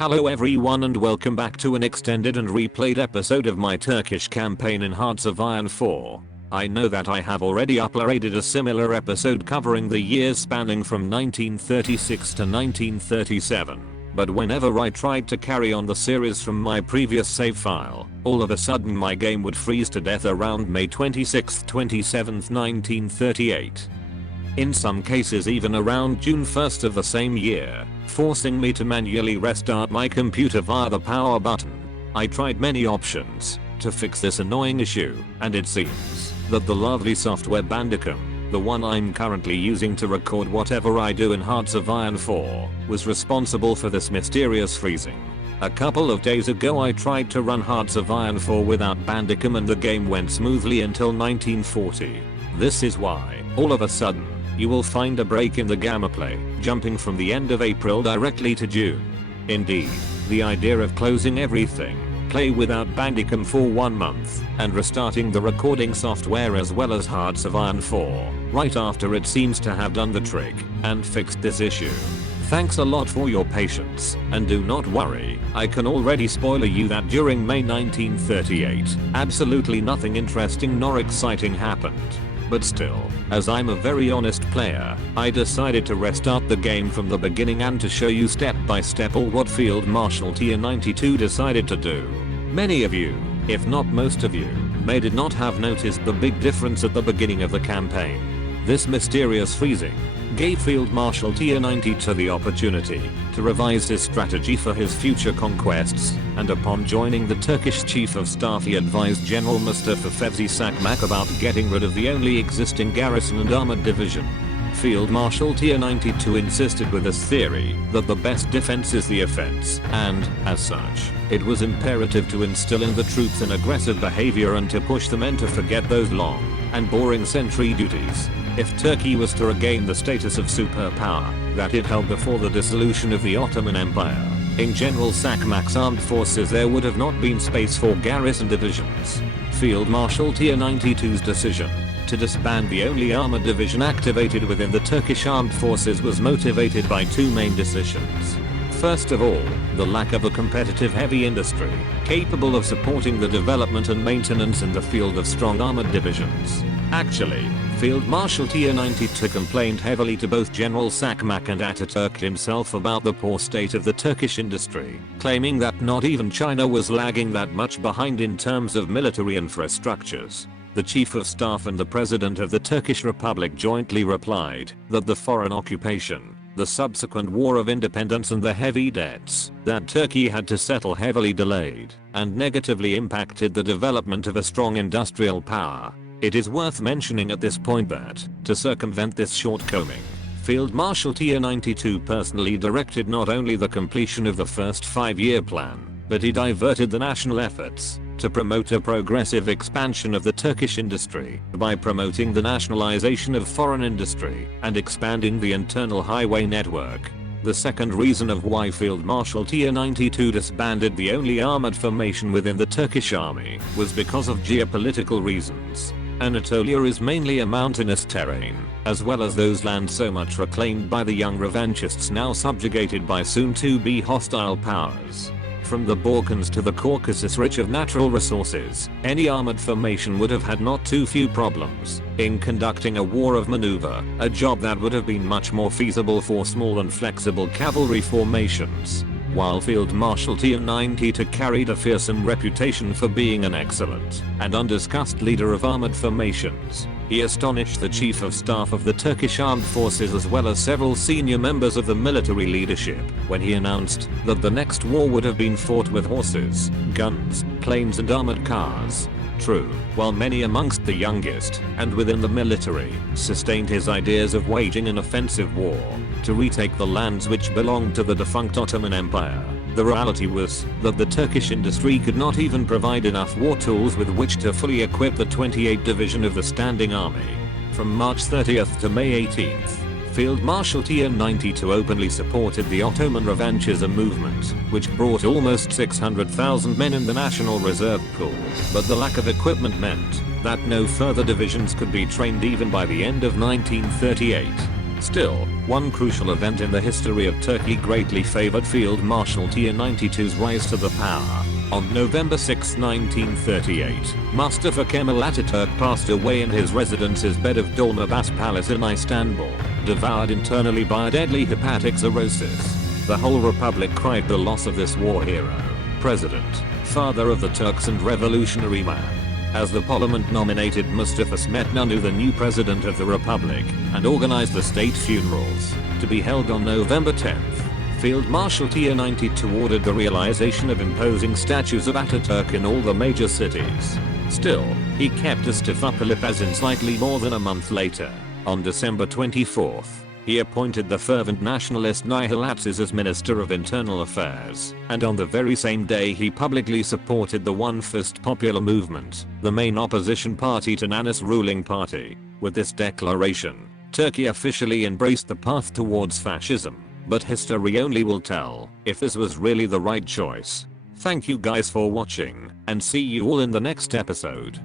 Hello everyone and welcome back to an extended and replayed episode of my Turkish campaign in Hearts of Iron 4. I know that I have already uploaded a similar episode covering the years spanning from 1936 to 1937, but whenever I tried to carry on the series from my previous save file, all of a sudden my game would freeze to death around May 26, 27, 1938. In some cases even around June 1st of the same year, forcing me to manually restart my computer via the power button. I tried many options to fix this annoying issue, and it seems that the lovely software Bandicam, the one I'm currently using to record whatever I do in Hearts of Iron 4, was responsible for this mysterious freezing. A couple of days ago I tried to run Hearts of Iron 4 without Bandicam and the game went smoothly until 1940. This is why, all of a sudden, you will find a break in the gameplay, jumping from the end of April directly to June. Indeed, the idea of closing everything, play without Bandicam for 1 month, and restarting the recording software as well as Hearts of Iron 4, right after it seems to have done the trick, and fixed this issue. Thanks a lot for your patience, and do not worry, I can already spoiler you that during May 1938, absolutely nothing interesting nor exciting happened. But still, as I'm a very honest player, I decided to restart the game from the beginning and to show you step by step all what Fieldmarshal Teo92 decided to do. Many of you, if not most of you, may did not have noticed the big difference at the beginning of the campaign. This mysterious freezing gave Fieldmarshal Teo92 the opportunity to revise his strategy for his future conquests, and upon joining the Turkish Chief of Staff he advised General Mustafa Fevzi Sakmak about getting rid of the only existing garrison and armored division. Fieldmarshal Teo92 insisted with his theory that the best defense is the offense, and, as such, it was imperative to instill in the troops an aggressive behavior and to push the men to forget those long and boring sentry duties. If Turkey was to regain the status of superpower that it held before the dissolution of the Ottoman Empire, in General Sakmak's armed forces there would have not been space for garrison divisions. Fieldmarshal Teo92's decision to disband the only armored division activated within the Turkish armed forces was motivated by two main decisions. First of all, the lack of a competitive heavy industry capable of supporting the development and maintenance in the field of strong armored divisions. Actually, Fieldmarshal Teo92 complained heavily to both General Sakmak and Ataturk himself about the poor state of the Turkish industry, claiming that not even China was lagging that much behind in terms of military infrastructures. The Chief of Staff and the President of the Turkish Republic jointly replied that the foreign occupation, the subsequent War of Independence and the heavy debts that Turkey had to settle heavily delayed and negatively impacted the development of a strong industrial power. It is worth mentioning at this point that, to circumvent this shortcoming, Fieldmarshal Teo92 personally directed not only the completion of the first 5-year plan, but he diverted the national efforts to promote a progressive expansion of the Turkish industry by promoting the nationalization of foreign industry and expanding the internal highway network. The second reason of why Fieldmarshal Teo92 disbanded the only armored formation within the Turkish army was because of geopolitical reasons. Anatolia is mainly a mountainous terrain, as well as those lands so much reclaimed by the young revanchists now subjugated by soon-to-be hostile powers. From the Balkans to the Caucasus rich of natural resources, any armored formation would have had not too few problems in conducting a war of maneuver, a job that would have been much more feasible for small and flexible cavalry formations. While Fieldmarshal Teo92 carried a fearsome reputation for being an excellent and undiscussed leader of armored formations, he astonished the Chief of Staff of the Turkish Armed Forces as well as several senior members of the military leadership when he announced that the next war would have been fought with horses, guns, planes and armored cars. True, while many amongst the youngest, and within the military, sustained his ideas of waging an offensive war to retake the lands which belonged to the defunct Ottoman Empire, the reality was that the Turkish industry could not even provide enough war tools with which to fully equip the 28th Division of the Standing Army. From March 30th to May 18th, Fieldmarshal Teo92 openly supported the Ottoman revanchism movement, which brought almost 600,000 men in the National Reserve Pool, but the lack of equipment meant that no further divisions could be trained even by the end of 1938. Still, one crucial event in the history of Turkey greatly favored Fieldmarshal Teo92's rise to the power. On November 6, 1938, Mustafa Kemal Ataturk passed away in his residence's bed of Dolmabahce Palace in Istanbul, devoured internally by a deadly hepatic cirrhosis. The whole republic cried the loss of this war hero, president, father of the Turks and revolutionary man. As the parliament nominated Mustafa Smetnunu the new president of the republic, and organized the state funerals, to be held on November 10th. Fieldmarshal Teo92 ordered the realization of imposing statues of Ataturk in all the major cities. Still, he kept a stiff upper lip as in slightly more than a month later, on December 24th, he appointed the fervent nationalist Nihilatsis as Minister of Internal Affairs, and on the very same day he publicly supported the One Fist Popular Movement, the main opposition party to Nanas' ruling party. With this declaration, Turkey officially embraced the path towards fascism, but history only will tell if this was really the right choice. Thank you guys for watching, and see you all in the next episode.